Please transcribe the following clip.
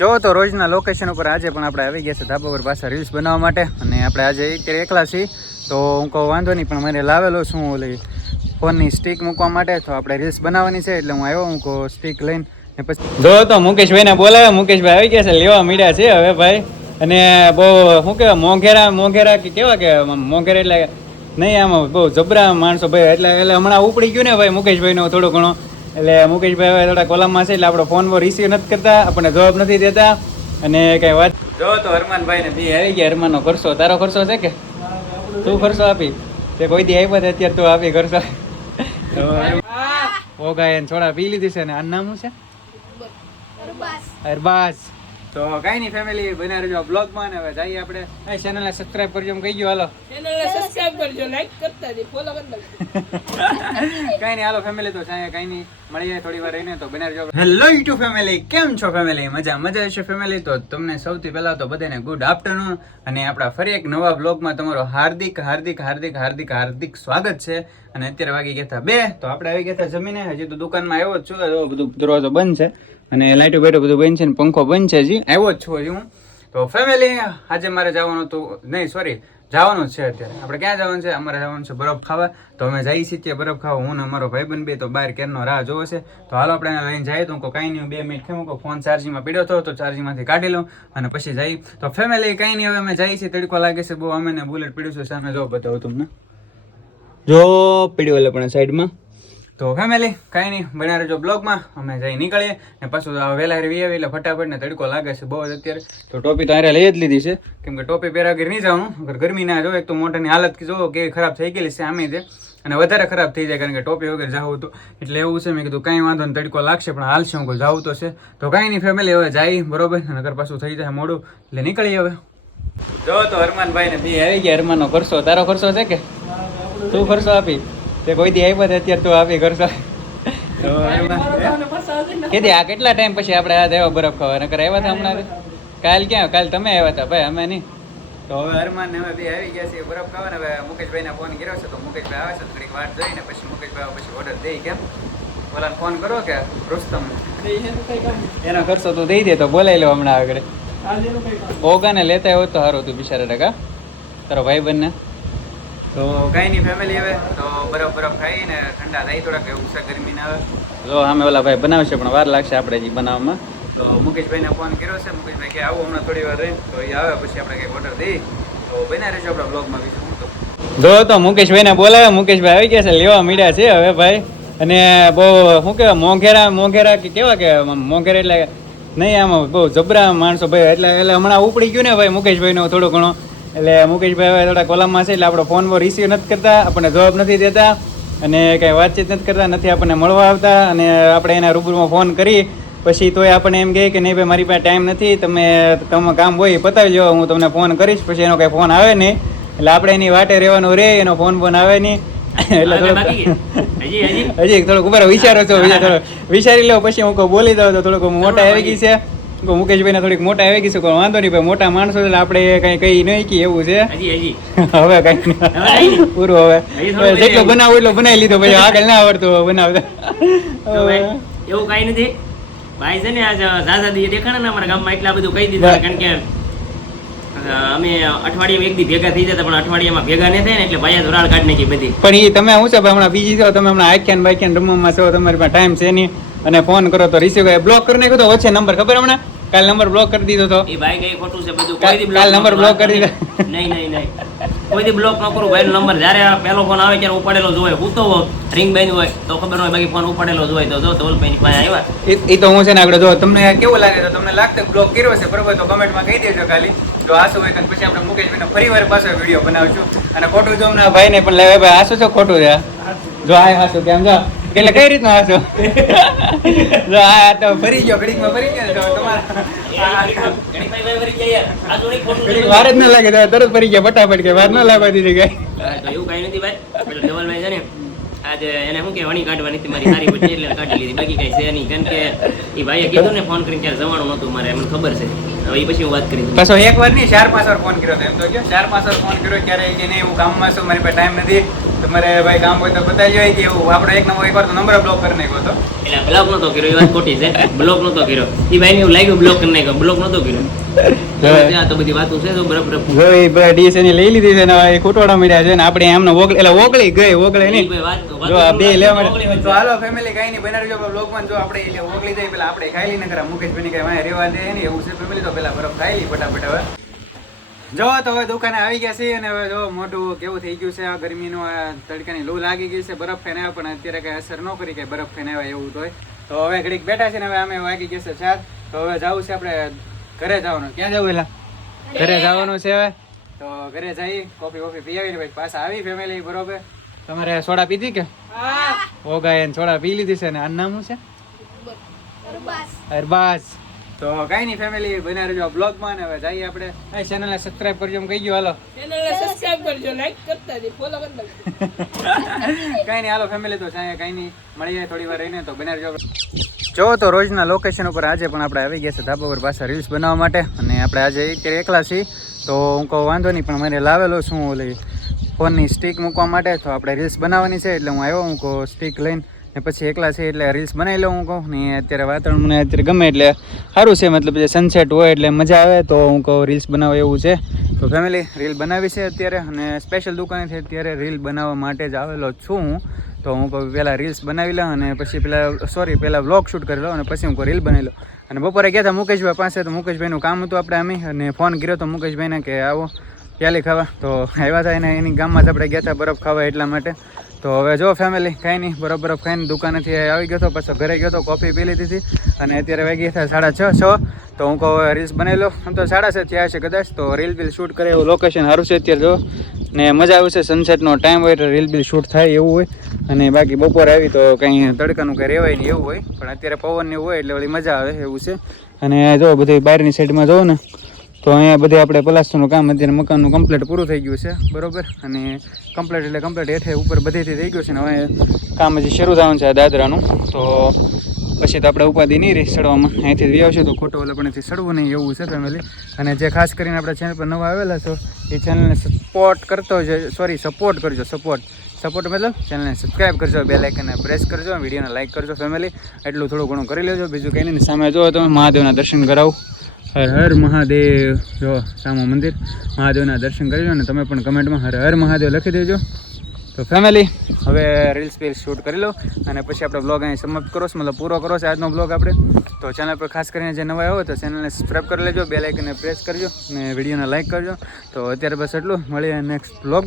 જો તો રોજના લોકેશન ઉપર આજે પણ આપણે આવી ગયા છે ધાબા પર પાછા રીલ્સ બનાવવા માટે અને આપણે આજે અત્યારે એકલા છીએ. તો હું કહું વાંધો નહીં, પણ મને લાવેલો છું ઓલી ફોનની સ્ટીક મૂકવા માટે, તો આપણે રીલ્સ બનાવવાની છે, એટલે હું આવ્યો, હું કહું સ્ટીક લઈને પછી જો તો મુકેશભાઈને બોલાવે મુકેશભાઈ આવી ગયા છે, લેવા મળ્યા છે હવે ભાઈ. અને બહુ, શું કહેવાય, મોંઘેરા મોંઘેરા કે કેવા કે મોંઘેરા એટલે નહીં, આમાં બહુ જબરા માણસો ભાઈ, એટલે એટલે હમણાં ઉપડી ગયું ને ભાઈ મુકેશભાઈનો થોડું ઘણું. એટલે મુકેશભાઈ થોડા કોલમમાં છે એટલે આપણો ફોન રિસીવ નથી કરતા આપણને જવાબ નથી દેતા. અને કઈ વાત જો તો હરમાનભાઈ ને બી આવી ગયા હરમાનનો ખર્ચો તારો ખર્ચો છે કે? તું ખર્ચો આપી. તે કોઈ દી આવ્યો અત્યારે તું આપી ખર્ચો. ઓગા એને થોડા પી લીધી છે ને આ નામ શું છે? અરબાસ. તો કઈ નહીં ફેમિલી બના રહેજો બ્લોગમાં ને હવે જઈએ આપણે. આ ચેનલને સબસ્ક્રાઇબ કરજો એમ કહી ગયો હાલો. ચેનલને સબસ્ક્રાઇબ કરજો લાઈક કરતા જજો ફોલો કરતા કઈ નહીં હાલો ફેમિલી તો ચાहे કઈ નહીં. મળીએ થોડી વાર રહીને તો બના રહેજો. હેલો યુટ્યુબ ફેમિલી કેમ છો ફેમિલી મજા મજા છે ફેમિલી તો તમને સૌથી પહેલા તો બધાને ગુડ આફ્ટરનૂન અને આપણા ફરી એક નવા બ્લોગમાં તમારો હાર્દિક હાર્દિક હાર્દિક હાર્દિક હાર્દિક સ્વાગત છે. અને અત્યારે વાગી ગયા હતા બે તો આપણે આવી ગયા હતા જમીને. હજી તો દુકાનમાં આવ્યો જ છું બધું દરવાજો બંધ છે. અને લાઇટો બેટો બધું બંધ છે ને પંખો બંધ છે હજી. આવ્યો જ છું હજી હું. તો ફેમિલી આજે મારે જવાનું હતું. નહીં સોરી જવાનું છે અત્યારે. આપણે ક્યાં જવાનું છે? અમારે જવાનું છે બરફ ખાવા. તો અમે જઈએ છીએ ત્યાં બરફ ખાવા. હું ને અમારો ભાઈબંધ બે તો બહાર કેરનો રાહ જોવો છે. તો હાલો આપણે એને લઈને જઈએ. તો હું કાંઈ નહીં બે મિનિટ ખેમું ફોન ચાર્જિંગમાં પીડ્યો હતો તો ચાર્જિંગમાંથી કાઢી લઉં અને પછી જઈ તો ફેમિલી કાંઈ નહીં હવે અમે જઈએ છીએ. તડકો લાગે છે. બહુ અમે ને બુલેટ પીડ્યું છે. સામે જો બતાવું તમને. જો પીડ્યું એટલે પણ સાઈડમાં તો ફેમિલી કાંઈ નહીં બના રહેજો બ્લોગમાં. અમે જઈ નીકળીએ ને પાછું વહેલા વી આવી એટલે ફટાફટ ને તડકો લાગે છે બહુ જ અત્યારે. તો ટોપી તો આરે લઈ જ લીધી છે. કેમ કે ટોપી પહેરા વગર નહીં જવાનું. અગર ગરમી ના જો એક તો મોઢાની હાલત જો કેવી ખરાબ થઈ ગયેલી છે આમે તે. અને વધારે ખરાબ થઈ જાય કારણ કે ટોપી વગર જવું હતું એટલે એવું છે, મેં કીધું કાંઈ વાંધો ને તડકો લાગશે, પણ હાલશે હું જવું તો છે. તો કાંઈ નહીં ફેમિલી હવે જાય, બરોબર? અને અગર પાછું થઈ જાય મોડું. એટલે નીકળીએ હવે. જો તો હરમાનભાઈ ને બી આવી ગયા. હરમાનનો ખર્ચો, તારો ખર્ચો છે કે? તું ખર્ચો આપી? તે કોઈ દી આવ્યા અત્યારે તું આવી કરશો કીધી આ કેટલા ટાઈમ પછી આપણે આ દેવા બરફ ખાવા નકર આવ્યા હતા હમણાં? કાલ ક્યાં? કાલ તમે આવ્યા હતા ભાઈ અમે નહીં. તો હવે હરમાન ને હવે બે આવી ગયા છે બરફ ખાવા ને હવે મુકેશભાઈ ના ફોન કર્યો છે તો મુકેશભાઈ આવે છે થોડીક વાટ જોઈને પછી મુકેશભાઈ પછી ઓર્ડર દઈ કેમ? બોલાને ફોન કરો કે રુસ્તમ એનો ખર્ચો તો દઈ દે તો બોલાવી લો હમણાં આગળ. ઓગાને લેતા આવ્યો તો સારું તું બિચારા ટકા તારો ભાઈ બંને. તો કાંઈ નહીં ફેમિલી હવે. તો બરફ બરફ ખાઈને ઠંડા થાય થોડાક એવું છે ગરમી ના આવે જો અમે ઓલા ભાઈ બનાવશે પણ વાર લાગશે આપણે હજી બનાવવામાં. તો મુકેશભાઈને ફોન કર્યો છે. મુકેશભાઈ કે આવું હમણાં થોડી વાર રહી. તો એ આવે પછી આપણે કંઈક ઓર્ડર દઈ તો બના રહેજો આપણા બ્લોગમાં બીજું હું તો. જો તો મુકેશભાઈને બોલાવે મુકેશભાઈ આવી ગયા છે લેવા મીડ્યા છે હવે ભાઈ. અને બહુ શું કહેવાય મોંઘેરા મોંઘેરા કે કેવા કે મોંઘેરા એટલે નહીં આમાં બહુ જબરા માણસો ભાઈ. એટલે એટલે હમણાં ઉપડી ગયું ને ભાઈ મુકેશભાઈનો થોડું ઘણું. એટલે મુકેશભાઈ થોડા કોલમમાં છે એટલે આપણો ફોન રિસીવ નથી કરતા આપણને જવાબ નથી દેતા અને કાંઈ વાતચીત નથી કરતા નથી આપણને મળવા આવતા અને આપણે એના રૂબરૂમાં ફોન કરી પછી તોય આપણને એમ કહે કે નહીં ભાઈ મારી પાસે ટાઈમ નથી તમે તમે કામ હોય એ પતાવી લો હું તમને ફોન કરીશ પછી એનો કાંઈ ફોન આવે નહીં. એટલે આપણે એની વાટે રહેવાનું રહે એનો ફોન ફોન આવે નહીં. એટલે થોડુંક હજી થોડુંક ઉપર વિચારો છો બીજા વિચારી લો પછી હું કહું બોલી દઉં તો થોડુંક મોટા આવી ગઈ છે. મુકેશભાઈને થોડીક મોટા આવી ગઈ છે કોઈ વાંધો નહીં ભાઈ મોટા માણસો એટલે આપણે કઈ કઈ નહીં કે એવું છે? હવે કઈ પૂરું હવે. જેટલો બનાવો એટલો બનાવી લીધો ભાઈ આગળ ના આવડતું બનાવતા. એવું કઈ નથી. ભાઈ છે ને આ ઝાઝા દીએ દેખાણા ને અમારા ગામમાં એટલા બધું કહી દીધા કારણ કે અમે અઠવાડિયામાં એક દી ભેગા થઈ જતા પણ અઠવાડિયામાં ભેગા નહીં થાય ને એટલે ભાઈ ધોરાળ કાઢ નાખી બધી. પણ એ તમે શું છે ભાઈ હમણાં બીજી છો તમે હમણાં આખ્યાન બાખ્યાન રમવામાં છો તમારી પાસે ટાઈમ છે નહીં અને ફોન કરો તો રિસીવ બ્લોક કરી નાખ્યો તો વચ્ચે નંબર ખબર હમણાં? કાલ નંબર બ્લોક કરી દીધો તો. એ ભાઈ કઈ ખોટું છે બધું? કોઈ દી કાલ નંબર block કરું. દીધો નહીં નહીં નહીં. કોઈ દી બ્લોક ન કરું. ભાઈ નંબર જ્યારે પહેલો ફોન આવે ત્યારે ઉપાડેલો જ હોય. હું તો રિંગ બેન હોય તો ખબર હોય બાકી ફોન ઉપાડેલો જ હોય તો જો ધવલભાઈની પાસે આવ્યા. એ તો હું છે ને આગળ જો તમને કેવું લાગે તો તમને લાગતું બ્લોક કર્યો છે? બરોબર તો કમેન્ટમાં કહી દેજો ખાલી. જો આસુ હોય તો પછી આપણે મુકેશભાઈનો ફરી વાર પાછો વીડિયો બનાવશું. અને ખોટું જો અમને ભાઈ ને પણ લાગે ભાઈ આસુ છો ખોટું છે? જો આ હાસુ કેમ જો એટલે કઈ રીતના હશો? આ તો ફરી ગયો ઘડીકમાં ફરી ગયો તમારા. વાર જ ના લાગે તરત ફરી ગયા ફટાફટ કે વાર ના લાગવા દીધી કઈ. એવું કઈ નથી ભાઈ. પેલો ધવલભાઈ છે ને આજે એને શું કે વણી કાઢવાની હતી મારી સારી એટલે કાઢી લીધી. બાકી કઈ છે નહીં. કારણ કે એ ભાઈએ કીધું ને ફોન કરીને ત્યારે જવાનું નહોતું મારે મને ખબર છે. હવે પછી હું વાત કરી. પાછો એક વાર નહીં ચાર પાંચ વાર ફોન કર્યો એમ તો કે ચાર પાંચ વાર ફોન કર્યો ક્યારે એને હું કામમાં છું મારી પાસે ટાઈમ નથી. તમારે ભાઈ કામ હોય તો બતાવી હોય કે એવું. આપણે એક નંબર એકવાર તો નંબર બ્લોક કરી નાખ્યો હતો. એટલે બ્લોક નતો કર્યો એ વાત ખોટી છે. બ્લોક નતો કર્યો. એ ભાઈને એવું લાગ્યું બ્લોક કરી નાખ્યો. બ્લોક નતો કર્યો. તો બધી વાતો છે તો બરાબર. જો એ બધા ડીએસએનની લઈ લીધી છે ને એ ખોટવાડા મળ્યા છે ને આપણે એમને ઓગળી એટલે ઓગળી ગઈ ઓગળી નહીં. ભાઈ વાત તો- જો આ બે લેવા ઓગળી તો હાલો ફેમિલી કાઈ નહીં બનાવી જો જો આપણે એટલે ઓગળી જાય પેલા આપણે ખાઈ લઈને ખરા મુકેશભાઈ કઈ વાંહે રેવા દે ને એવું છે ફેમિલી તો પેલા બરફ ખાઈ ફટાફટ હવે. જો તો હવે દુકાને આવી ગયા છે અને હવે જો મોઢું કેવું થઈ ગયું છે આ ગરમીનું આ તડકાની લૂ લાગી ગઈ છે બરફ ખાઈને આવ્યા પણ અત્યારે કઈ અસર ન કરી કે બરફ ખાઈને આવ્યા એવું હોય. તો હવે ઘડીક બેઠા છે ને હવે અમે વાગી ગયા છે ચાર. તો હવે જવું છે આપણે ઘરે જવાનું. ક્યાં જવું એલા? ઘરે જવાનું છે હવે. તો ઘરે જઈ કોફી કોફી પી આવીને પછી પાછા આવી ફેમિલી બરોબર. તમારે સોડા પીધી કે? હા. ઓગા એને સોડા પી લીધી છે ને આનું નામ શું છે? અરબાઝ. તો કઈ નહીં ફેમિલી બને રહેજો બ્લોગમાં ને હવે જઈએ આપણે. એ ચેનલને સબસ્ક્રાઇબ કરજો એમ કહી ગયો હાલો. ચેનલને સબસ્ક્રાઇબ કરજો લાઈક કરતા જઈ ફોલો કરતા કઈ નહીં હાલો ફેમિલી તો ચાहे કઈ નહીં. મળીએ થોડી વાર રહીને તો બને રહેજો. જો તો રોજના લોકેશન ઉપર આજે પણ આપણે આવી ગયા છે ધાબા પર પાછા રીલ્સ બનાવવા માટે. અને આપણે આજે અત્યારે એકલા છીએ. તો હું કહું વાંધો નહીં પણ મને લાવેલો છું ઓલી ફોનની સ્ટીક મૂકવા માટે. તો આપણે રીલ્સ બનાવવાની છે એટલે હું આવ્યો હું કહું સ્ટીક લઈને ને પછી એકલા છે એટલે રીલ્સ બનાવી લઉં હું કહું. ને અત્યારે વાતાવરણ મને અત્યારે ગમે એટલે સારું છે, મતલબ જે સનસેટ હોય એટલે મજા આવે તો હું કહું રીલ્સ બનાવો એવું છે. તો ફેમિલી રીલ બનાવી છે અત્યારે અને સ્પેશિયલ દુકાનેથી અત્યારે રીલ બનાવવા માટે જ આવેલો છું હું. તો હું કહું પહેલાં રીલ્સ બનાવી લઉં અને પછી પહેલાં સોરી પહેલાં વ્લોગ શૂટ કરી લઉં અને પછી હું કહું રીલ બનાવી લઉં. અને બપોરે ગયા હતા મુકેશભાઈ પાસે, તો મુકેશભાઈનું કામ હતું આપણે અમે અને ફોન કર્યો તો મુકેશભાઈને કે આવો પ્યાલી ખાવા? તો આવ્યા હતા એને, એની ગામમાં જ આપણે ગયા હતા બરફ ખાવા એટલા માટે. તો હવે જો ફેમિલી કંઈ નહીં, બરોબર ખાઈને દુકાનેથી આવી ગયો હતો પછી ઘરે ગયો તો કોફી પી લીધી હતી અને અત્યારે વાગી હતા સાડા છ છ. તો હું કહું રીલ્સ બનાવી લો આમ તો સાડા છ થયા છે કદાચ, તો રીલ બિલ શૂટ કરે એવું લોકેશન સારું છે અત્યારે જો. ને મજા આવે છે સનસેટનો ટાઈમ હોય એટલે રીલ બિલ શૂટ થાય એવું હોય. અને બાકી બપોરે આવી તો કંઈ તડકાનું કંઈ રહેવાય નહીં એવું હોય. પણ અત્યારે પવન એવું હોય એટલે વળી મજા આવે એવું છે. અને જો બધી બહારની સાઈડમાં જોઉં ને તો અહીંયા બધે આપણે પ્લાસ્ટરનું કામ અત્યારે મકાનનું કમ્પ્લીટ પૂરું થઈ ગયું છે, બરોબર? અને કમ્પ્લીટ એટલે કમ્પ્લીટ હેઠે ઉપર બધેથી થઈ ગયું છે ને હવે કામ હજી શરૂ થવાનું છે દાદરાનું. તો પછી તો આપણે ઉપાધિ નહીં રહી સડવામાં અહીંથી લઈ આવશે તો ખોટો ઓલા પણ અહીંથી સડવું નહીં, એવું છે ફેમિલી અને જે ખાસ કરીને આપણા ચેનલ પર નવા આવેલા છો, એ ચેનલને સપોર્ટ કરતો છે સોરી સપોર્ટ કરજો સપોર્ટ સપોર્ટ મતલબ ચેનલને સબસ્ક્રાઈબ કરજો બે લાઇકને પ્રેસ કરજો વિડીયોને લાઇક કરજો ફેમિલી એટલું થોડું ઘણું કરી લેજો. બીજું કંઈ સામે જો તમે, મહાદેવના દર્શન કરાવું. હર હર મહાદેવ. જો, સામો મંદિર. મહાદેવના દર્શન કરજો અને તમે પણ કમેન્ટમાં હર હર મહાદેવ લખી દેજો. તો ફેમિલી હવે રીલ્સ બીલ્સ શૂટ કરી લો અને પછી આપણે બ્લોગ અહીં સમાપ્ત કરો મતલબ પૂરો કરો છો આજનો બ્લોગ આપણે. તો ચેનલ પર ખાસ કરીને જે નવા આવ્યો તો ચેનલને સબસ્ક્રાઈબ કરી લેજો બે લાઇકને પ્રેસ કરજો અને વિડીયોને લાઇક કરજો. તો અત્યારે બસ એટલું. મળીએ નેક્સ્ટ બ્લોગ